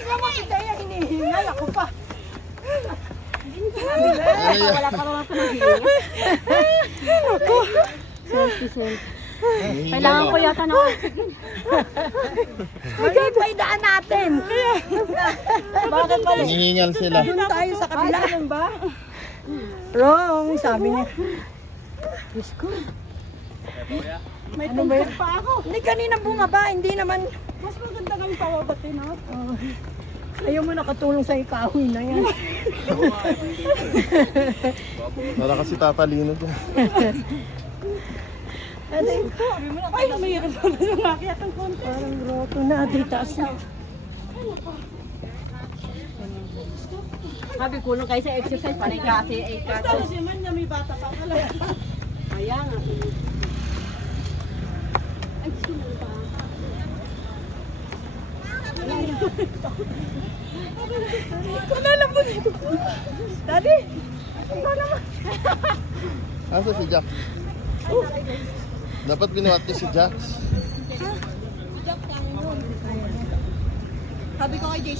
Tingnan mo si Daya, hinihingal ako pa. Wala pa naman ako naghihinga. Ako. Selfie. Kailangan ko yata na. Mali pa idaan natin. Bakit pala? Hinihingal sila. Doon tayo sa kabila. Ba? Wrong, sabi niya. Diyos ko. May tungkol pa ako. Hindi kanina bumaba, hindi naman. Mas maganda kami pawabatin, ha? Ayaw mo nakatulong sa ikahoy na yan. Wala kasi tatalino dyan. Ay, mayroon pa na yung akyat ng konti. Parang grotto na, di taas na. Sabi ko nung kayo sa exercise, panay kasi ay kasi. Basta si man niya may bata pa pala. Ayan nga. Ay, sino ba? Wala lang mo dito. Daddy, ikaw naman. Asa si Jack? Dapat binuhat ko si Jack. Sabi ko kay Jason.